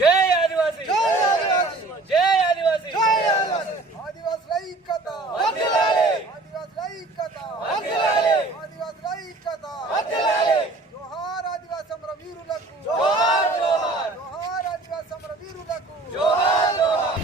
జై ఆదివాసీ జై ఆదివాసీ ఆదివాసుల ఐక్యత ఆదివాసుల ఐక్యత ఆదివాసుల ఐక్యత జోహార్ ఆదివాసీ అమర వీరులకు జోహార్ జోహార్ జోహార్ ఆదివాసీ అమర వీరులకు జోహార్ జోహార్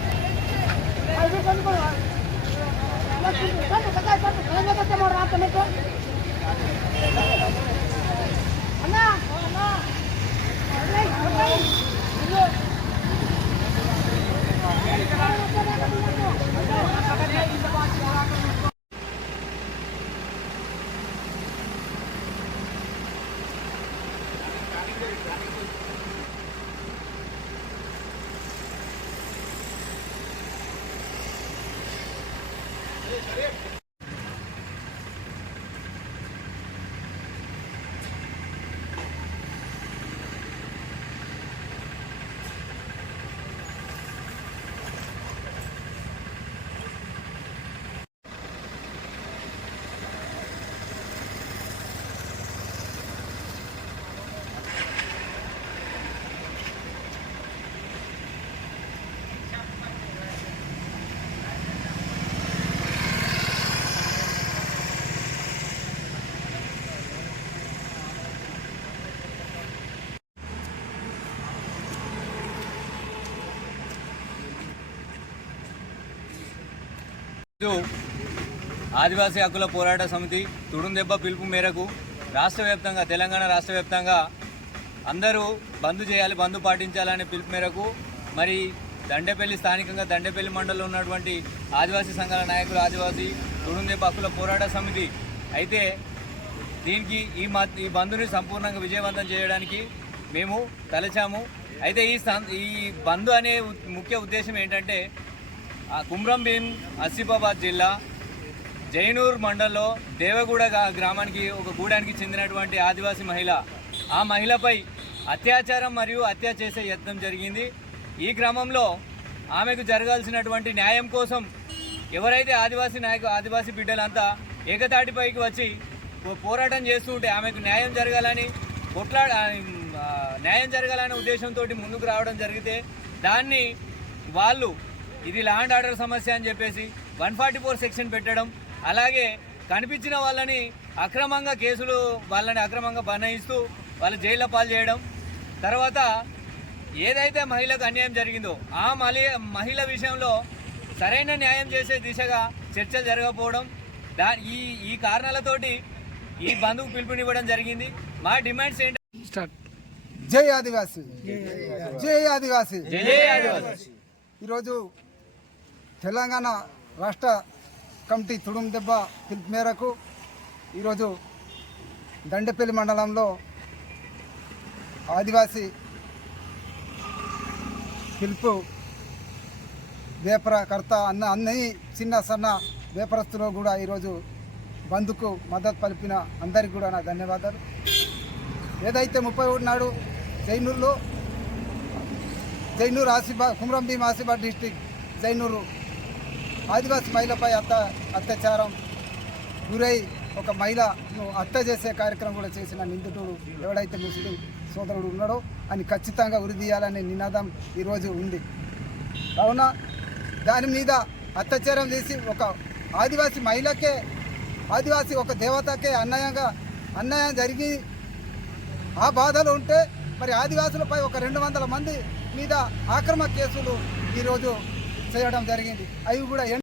ఆదివాసీ హక్కుల పోరాట సమితి తుడుందెబ్బ పిలుపు మేరకు రాష్ట్ర వ్యాప్తంగా తెలంగాణ రాష్ట్ర వ్యాప్తంగా అందరూ బంద్ చేయాలి, బంద్ పాటించాలనే పిలుపు మేరకు మరి దండేపల్లి స్థానికంగా దండేపల్లి మండలంలో ఉన్నటువంటి ఆదివాసీ సంఘాల నాయకులు ఆదివాసీ తుడుందెబ్బ హక్కుల పోరాట సమితి అయితే దీనికి ఈ బంద్ని సంపూర్ణంగా విజయవంతం చేయడానికి మేము తలచాము. అయితే ఈ బంద్ అనే ముఖ్య ఉద్దేశం ఏంటంటే కుమ్రం భీం ఆసిఫాబాద్ జిల్లా జైనూర్ మండలంలో దేవగూడ గ్రామానికి ఒక గూడానికి చెందినటువంటి ఆదివాసీ మహిళ, ఆ మహిళపై అత్యాచారం మరియు హత్య చేసే యత్నం జరిగింది. ఈ క్రమంలో ఆమెకు జరగాల్సినటువంటి న్యాయం కోసం ఎవరైతే ఆదివాసీ బిడ్డలంతా ఏకతాటిపైకి వచ్చి పోరాటం చేస్తుంటే ఆమెకు న్యాయం జరగాలని ఉద్దేశంతో ముందుకు రావడం జరిగితే దాన్ని వాళ్ళు ఇది లా అండ్ ఆర్డర్ సమస్య అని చెప్పేసి 144 సెక్షన్ పెట్టడం, అలాగే కనిపించిన వాళ్ళని అక్రమంగా బనాయిస్తూ వాళ్ళ జైల్లో పాలు చేయడం, తర్వాత ఏదైతే మహిళకు అన్యాయం జరిగిందో ఆ మహిళ విషయంలో సరైన న్యాయం చేసే దిశగా చర్చలు జరగకపోవడం, ఈ కారణాలతోటి ఈ బంద్కు పిలుపునివ్వడం జరిగింది. మా డిమాండ్స్ ఏంటి? జై ఆదివాసీ జై ఆదివాసీ జై ఆదివాసీ. ఈరోజు తెలంగాణ రాష్ట్ర కమిటీ తుడుందెబ్బ పిలుపు మేరకు ఈరోజు దండేపల్లి మండలంలో ఆదివాసీ పిలుపు వ్యాపారకర్త అన్ని చిన్న సన్న వ్యాపారస్తులు కూడా ఈరోజు బంద్కు మద్దతు పలిపిన అందరికీ కూడా నా ధన్యవాదాలు. ఏదైతే 31 నాడు జైనూర్ కుమ్రం భీం ఆసిఫాబాద్ డిస్టిక్ జైనూరు ఆదివాసీ మహిళపై అత్యాచారం గురై ఒక మహిళను హత్య చేసే కార్యక్రమం కూడా చేసిన నిందితుడు ఎవడైతే ముస్లిం సోదరుడు ఉన్నాడో అని ఖచ్చితంగా ఉరిదీయాలనే నినాదం ఈరోజు ఉంది. కావున దాని మీద అత్యాచారం చేసి ఒక ఆదివాసీ మహిళకే, ఆదివాసీ ఒక దేవతకే అన్యాయం జరిగి ఆ బాధలు ఉంటే మరి ఆదివాసులపై ఒక 200 మంది మీద ఆక్రమణ కేసులు ఈరోజు చేయడం జరిగింది. అవి కూడా